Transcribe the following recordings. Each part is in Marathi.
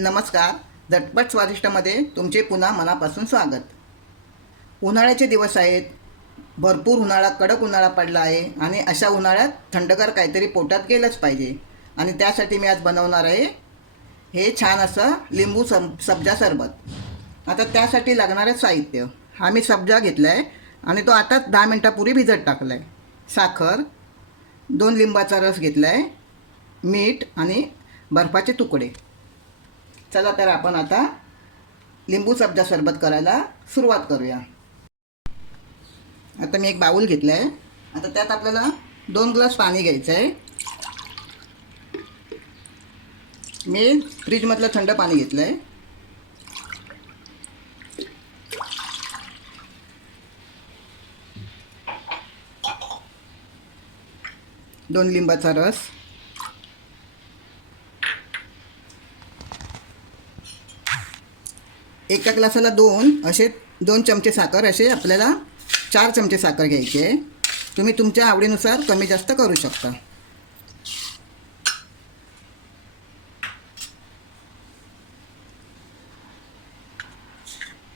नमस्कार. झटपट स्वादिष्टमध्ये तुमचे पुन्हा मनापासून स्वागत. उन्हाळ्याचे दिवस आहेत. भरपूर उन्हाळा कडक उन्हाळा पडला आहे आणि अशा उन्हाळ्यात थंडगार काहीतरी पोटात गेलंच पाहिजे. आणि त्यासाठी मी आज बनवणार आहे हे छान असं लिंबू सब सब्जा सरबत. आता त्यासाठी लागणारं साहित्य. हा मी सब्जा घेतला आहे आणि तो आताच दहा मिनटापूर्वी भिजत टाकला आहे साखर दोन लिंबाचा रस घेतला आहे मीठ आणि बर्फाचे तुकडे. चला तर आपण आता लिंबू सब्जा सरबत करायला सुरुवात करूया. आता मी एक बाऊल घेतला आहे आता त्यात आपल्याला दोन ग्लास पाणी घ्यायचं आहे मी फ्रीजमधलं थंड पाणी घेतलं आहे दोन लिंबाचा रस. एका ग्लासाला दोन असे दोन चमचे साखर असे आपल्याला चार चमचे साखर घ्यायची. आहे तुम्ही तुमच्या आवडीनुसार कमी जास्त करू शकता.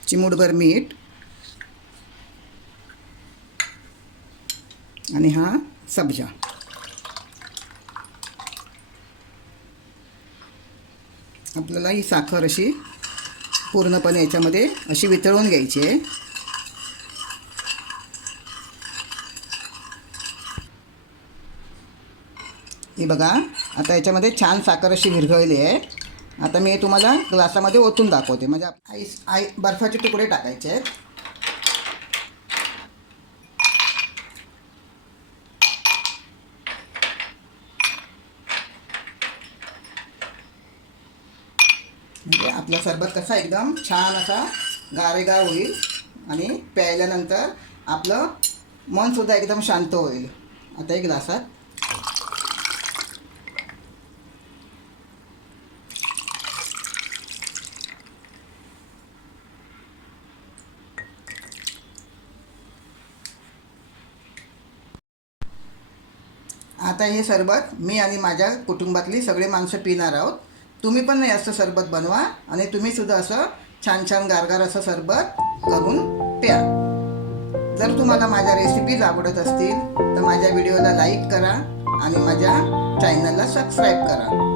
चिमूटभर मीठ. आणि हा सब्जा. आपल्याला ही साखर अशी पूर्णपणे याच्यामध्ये अशी वितळून घ्यायची आहे. हे बघा आता याच्यामध्ये छान साखर अशी विरघळली आहे. आता मी तुम्हाला ग्लासामध्ये ओतून दाखवते. म्हणजे आईस आई बर्फाचे तुकडे टाकायचे आहेत. म्हणजे आपला सरबत कसा एकदम छान असा गारेगार होईल आणि प्यायल्यानंतर आपलं मनसुद्धा एकदम शांत होईल. आता एक ग्लासात. आता हे सरबत मी आणि माझ्या कुटुंबातली सगळे माणसं पिणार आहोत. तुम्ही पण नाही असं सरबत बनवा आणि तुम्ही सुद्धा असं छान छान गारगार असं सरबत करून प्या. जर तुम्हाला माझ्या रेसिपीज आवडत असतील तर माझ्या व्हिडिओला लाईक करा आणि माझ्या चॅनलला सबस्क्राईब करा.